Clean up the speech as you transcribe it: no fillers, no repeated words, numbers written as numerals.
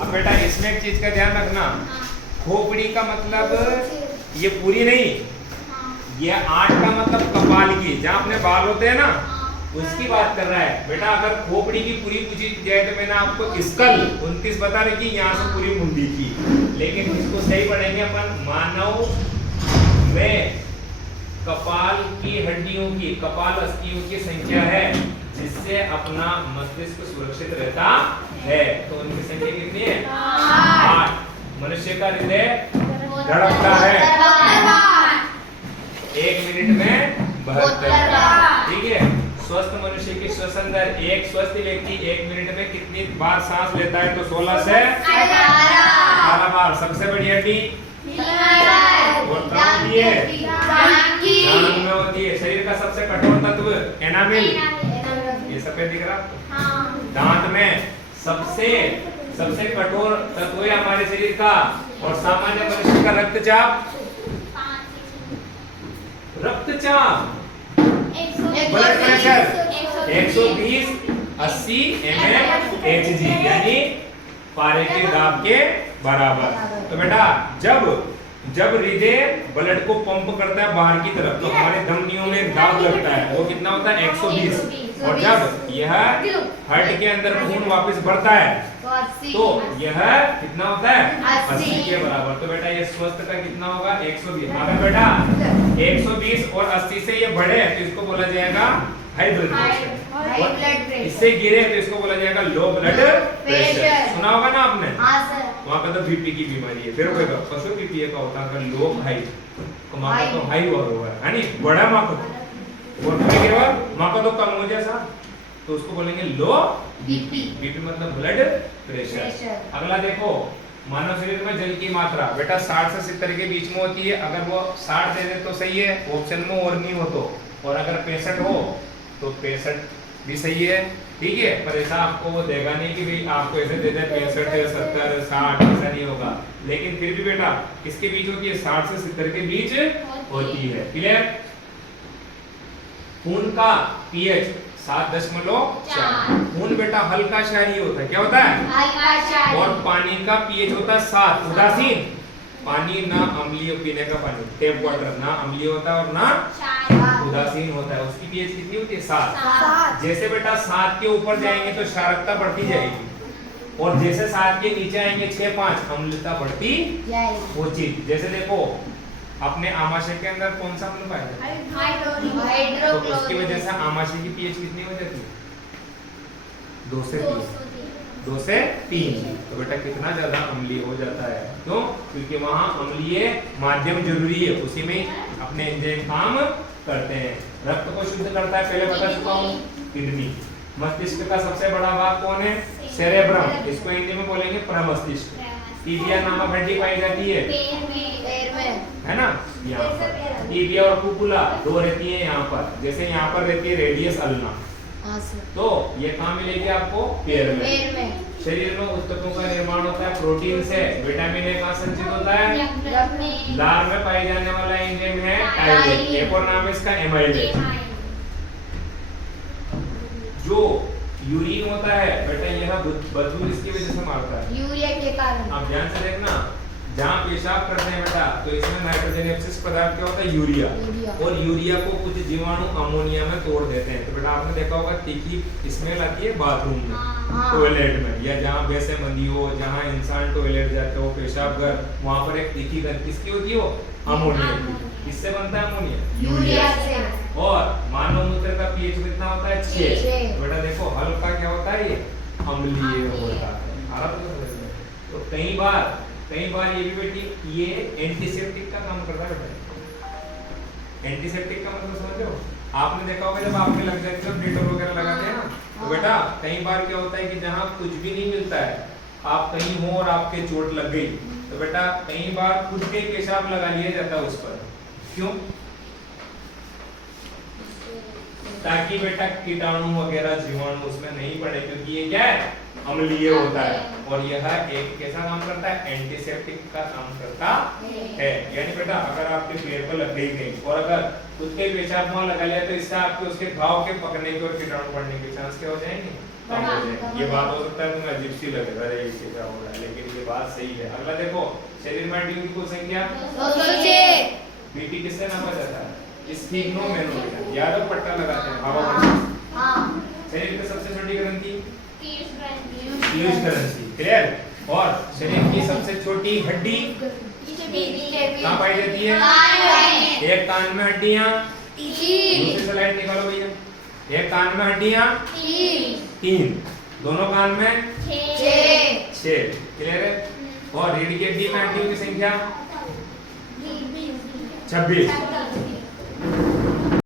अब बेटा इसमें एक चीज का ध्यान रखना, खोपड़ी का मतलब ये पूरी नहीं, ये 8 का मतलब कपाल की, जहाँ अपने बाल होते हैं ना उसकी बात कर रहा है बेटा। अगर खोपड़ी की पूरी पूछी जाए तो मैंने आपको स्कल 29 बता रही कि यहाँ से पूरी मुंडी की, लेकिन इसको सही पढ़ेंगे अपन। मानव में कपाल की हड्डियों की, कपाल अस्थियों की संख्या है जिससे अपना मस्तिष्क सुरक्षित रहता है। तो उनकी संख्या कितनी है? 8। मनुष्य का हृदय धड़कता है 1 मिनट में 72 बार, ठीक है। स्वस्थ मनुष्य की श्वसन दर, एक स्वस्थ व्यक्ति 1 मिनट में कितनी बार सांस लेता है? तो 16 से 18 बार। सबसे बड़ी हड्डी और कहाँ होती है? जांघ में होती है। शरीर का सबसे कठोर तत्व एनामिल, ये सफेद दिख रहा आपको? दांत में सबसे कठोर तत्व है हमारे शरीर का। और सामान्य मनुष्य का रक्तचाप, ब्लड प्रेशर 120/80 mmHg, यानी पारे के दाब के बराबर। तो बेटा जब हृदय ब्लड को पंप करता है बाहर की तरफ तो हमारे धमनियों में दाब लगता है, वो कितना होता है? 120। और जब यह हार्ट के अंदर खून वापस बढ़ता है तो यह कितना होता है? 80 के बराबर। तो बेटा ये स्वस्थ का कितना होगा? 120। अगर बेटा 120 और 80 से ये बढ़े तो इसको बोला जाएगा हाई ब्लड प्रेशर, इससे गिरे तो इसको बोला जाएगा लो ब्लड प्रेशर। सुना होगा ना आपने? वहाँ का तो बीपी की बीमारी है, फिर होगा पशु बीपी का होता है, लो हाई माँ का तो हाई और हुआ है नहीं बड़ा माँ का और माँ का तो कम हो जैसा, तो उसको बोलेंगे लो बीपी। बीपी मतलब ब्लड प्रेशर। अगला देखो, मानव शरीर में जल की मात्रा बेटा 60 से 70 के बीच में होती है। अगर वो 60 दे दे तो सही है, ऑप्शन में और नहीं हो तो, और अगर 65 हो तो 65 भी सही है, ठीक है। पर ऐसा आपको वो देगा नहीं कि भाई आपको ऐसे दे दे 65 है 70 60, ऐसा नहीं होगा। लेकिन फिर भी बेटा किसके बीच होती है? 60 से 70 के बीच होती है। क्लियर? खून का पीएच 7.4। खून बेटा हल्का क्षारीय होता है, क्या होता है? और पानी का पीएच होता है 7, उदासीन। पानी ना अम्लीय, पीने का पानी टेप वाटर ना अम्लीय होता है और ना उदासीन होता है। उसकी पीएच कितनी होती है? 7। जैसे बेटा 7 के ऊपर जाएंगे तो क्षारकता बढ़ती जाएगी, और जैसे 7 के नीचे आएंगे 6-5 अम्लता बढ़ती होती। जैसे देखो अपने आमाशय के अंदर कौन सा अम्ल पाया जाता है? तो उसकी वजह से आमाशय की पीएच कितनी हो जाती है? 2 से 3। तो बेटा कितना ज्यादा अम्लीय हो जाता है। क्यों? क्योंकि वहाँ अम्लीय माध्यम जरूरी है, उसी में अपने एंजाइम काम करते हैं। रक्त को शुद्ध करता है, पहले बता चुका हूँ, किडनी। मस्तिष्क का सबसे बड़ा भाग कौन है? सेरेब्रम, इसको हिंदी में बोलेंगे प्रमस्तिष्क। टीबिया नामक हड्डी पाई जाती है ना, यहाँ पर। टीबिया और कुपुला 2 रहती है यहाँ पर। जैसे यहाँ पर रहती है रेडियस अल्ना, तो ये कहाँ मिलेगी आपको? पैर में। शरीर में ऊतकों का निर्माण होता है प्रोटीन से। विटामिन ए कहाँ संचित होता है? लार में पाई जाने वाला एंजाइम है टायलेट, एक और नाम है इसका एमाइलेज। जो यूरिन होता है बेटा यह बदबू इसकी वजह से मारता है, यूरिया के कारण। आप ध्यान से देखना, जहाँ पेशाब करते हैं बेटा तो इसमें नाइट्रोजन अपशिष्ट पदार्थ क्या होता है? यूरिया। और यूरिया को कुछ जीवाणु अमोनिया में तोड़ देते हैं। तो बेटा आपने देखा होगा तीखी स्मेल आती है बाथरूम में, टॉयलेट में, या जहाँ वैसे मंदी हो, जहाँ इंसान टॉयलेट जाते हो, पेशाब घर, वहाँ पर एक तीखी गंध किसकी होती है? वो अमोनिया की। किससे बनता है अमोनिया? यूरिया से। और मानव मूत्र का पीएच कितना होता है? 6। तो बेटा देखो हल्का क्या होता है? ये अम्लीय होता है। तो कई बार ये भी बेटी ये एंटीसेप्टिक का काम करता है बेटा। एंटीसेप्टिक का मतलब समझ लो, आपने देखा होगा जब आपने लग जाते हो डेटॉल वगैरह लगाते हैं ना, तो बेटा कई बार क्या होता है कि जहाँ कुछ भी नहीं मिलता है, आप कहीं हो और आपके चोट लग गई, तो बेटा कई बार खुद के पेशाब लगा लिया जाता है उस पर। क्यों? ताकि बेटा कीटाणु वगैरह जीवाणु उसमें नहीं पड़े, क्योंकि ये क्या है? अम्लीय होता है। और यह एक कैसा काम करता है? एंटीसेप्टिक का काम करता है। यानी बेटा अगर आपके पैर पर लग गई कहीं और अगर उसके पेशाब वहाँ लगा लिया तो इससे आपके उसके घाव के पकने के और कीटाणु पड़ने के चांस क्या हो जाएंगे? कम हो जाएंगे। ये बात हो सकता है तुम्हें अजीब सी लगे, अरे इससे क्या हो रहा है, लेकिन बात सही है। अगला देखो, शरीर में हड्डियों की कुल संख्या 206। बीटी किससे नापा जाता है? स्फिग्नोमेनोमीटर। याद हो, पट्टा लगाते हैं हवा पट्टा। हाँ। शरीर की सबसे छोटी ग्रंथि पीयूष पीयूष ग्रंथि। क्लियर? और शरीर की सबसे छोटी हड्डी कहाँ पाई जाती है? एक कान में हड्डियां, दूसरी स्लाइड निकालो भैया। एक कान में हड्डियां 3, दोनों कान में 6। क्लियर है? और रीढ़ की हड्डी में हड्डियों की संख्या 26।